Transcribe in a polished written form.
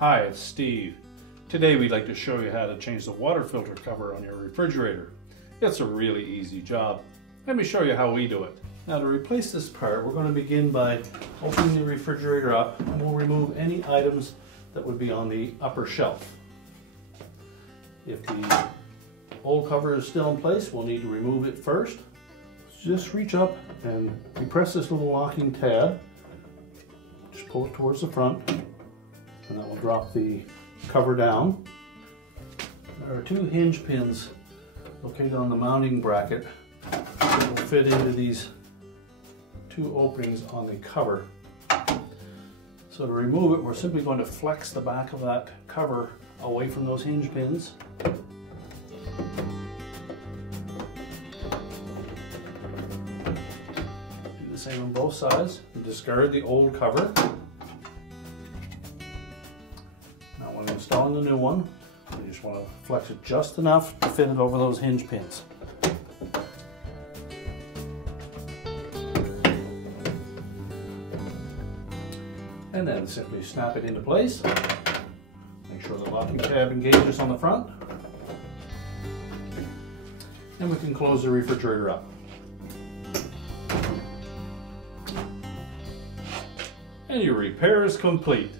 Hi, it's Steve. Today we'd like to show you how to change the water filter cover on your refrigerator. It's a really easy job. Let me show you how we do it. Now to replace this part, we're going to begin by opening the refrigerator up, and we'll remove any items that would be on the upper shelf. If the old cover is still in place, we'll need to remove it first. Just reach up and depress this little locking tab. Just pull it towards the front, and that will drop the cover down. There are two hinge pins located on the mounting bracket that will fit into these two openings on the cover. So to remove it, we're simply going to flex the back of that cover away from those hinge pins. Do the same on both sides and discard the old cover. Now when installing the new one, you just want to flex it just enough to fit it over those hinge pins. And then simply snap it into place. Make sure the locking tab engages on the front. And we can close the refrigerator up. And your repair is complete.